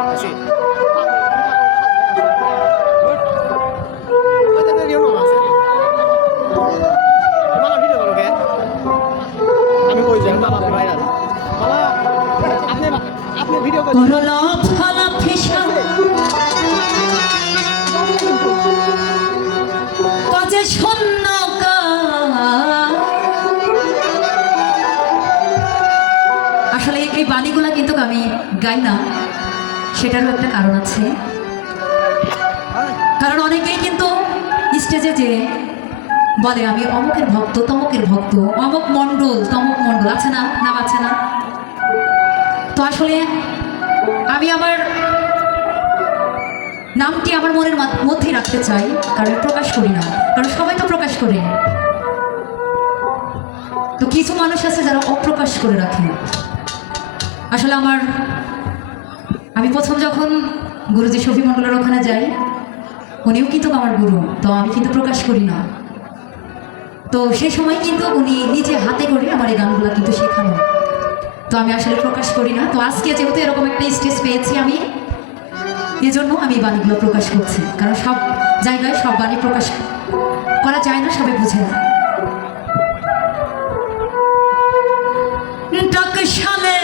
Así. Ada dia mama sih. Mama video kalau kan? Kami koi jangan mama viral. Mama, आपने video को করলা ফালা visa কাজে শূন্য আসলে এই বাণীগুলা কিন্তু আমি গাই না, সেটারও একটা কারণ আছে। কারণ অনেকেই কিন্তু স্টেজে যে বলে আমি অমুকের ভক্ত, তমুকের ভক্ত, অমুক মণ্ডল, তমুক মণ্ডল, আছে না, নাম আছে না। তো আসলে আমি আমার নামটি আমার মনের মধ্যেই রাখতে চাই, কারণ প্রকাশ করি না, কারণ সবাই তো প্রকাশ করে। তো কিছু মানুষ আছে যারা অপ্রকাশ করে রাখে। আসলে আমি প্রথম যখন গুরুজি শফি মণ্ডলের ওখানে যাই, উনিও কিন্তু আমার গুরু, তো আমি কিন্তু প্রকাশ করি না। তো সেই সময় কিন্তু উনি নিজে হাতে করে আমার এই গানগুলো কিন্তু শেখানো, তো আমি আসলে প্রকাশ করি না। তো আজকে যেহেতু এরকম একটা স্টেজ পেয়েছি আমি, এজন্য আমি এই বাণীগুলো প্রকাশ করছি, কারণ সব জায়গায় সব বাণী প্রকাশ করা যায় না, সবাই বুঝে না। টাকশালে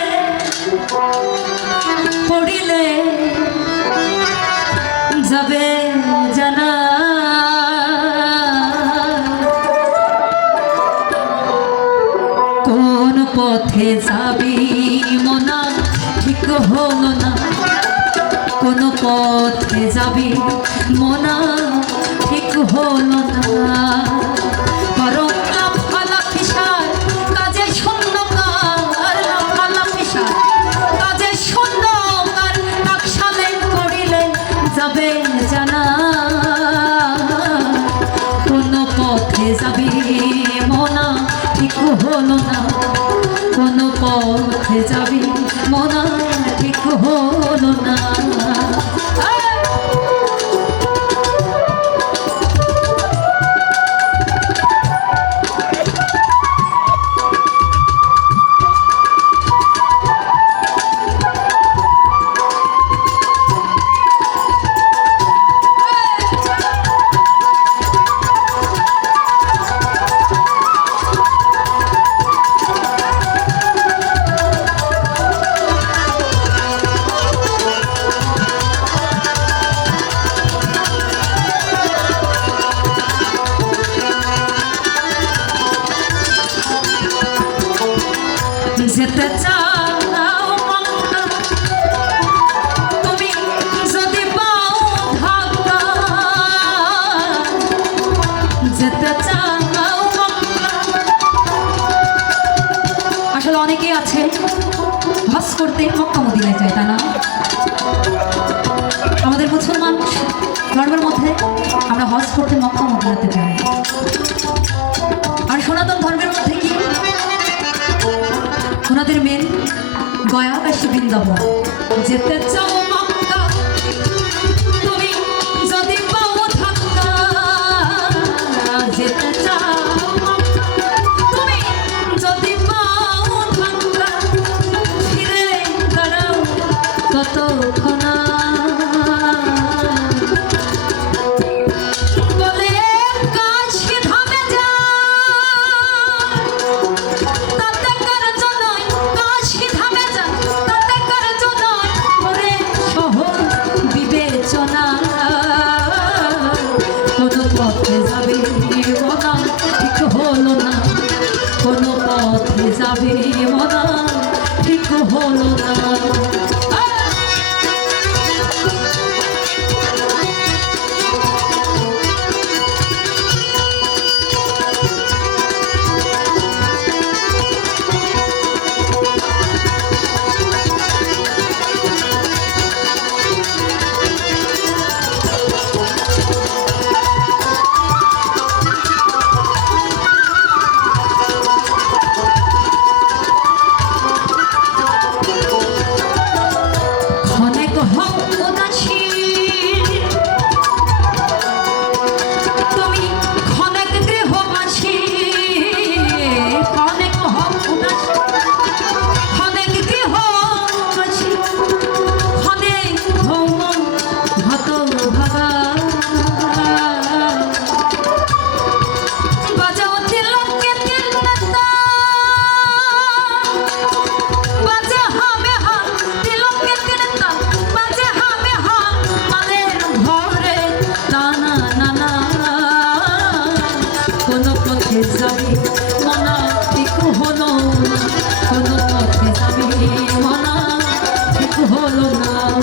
পড়িলে যাবে জানা, কোন পথে যাবি মনা ঠিক হলো না, কোন পথে যাবি মনা ঠিক হলো না। যাবে জানা, কোন পথে যাবি মনা ঠিক হলো না, কোন পথে যাবি মনা ঠিক হলো না। যেতে চাও তুমি যদি পাও ধাক্কা, যেতে চাও। আসলে অনেকেই আছে হজ করতে মক্কা মদিনায় যায়, তা না? আমাদের মুসলমান ধর্মের মধ্যে আমরা হজ করতে মক্কা মদিনাতে যাই, আর সনাতন ধর্মের মধ্যে কি ওনাদের মেন গয়া কাশী বৃন্দাবন। যেতে চাও মক্কা তুমি যদি পাও ধাক্কা, যেতে চাও তুমি যদি পাও ধাক্কা, ফিরে দাঁড়াও কতক্ষণ বলে কাশী ধামে যা, তাতে কার জন্যই কাশী ধামে যা, তাতে কার জন্যই করে সহজ বিবেচনা। কোন পথে যাবে মনা ঠিক হলো না, কোন পথে যাবে মনা ঠিক হলো না। না।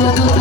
কোনো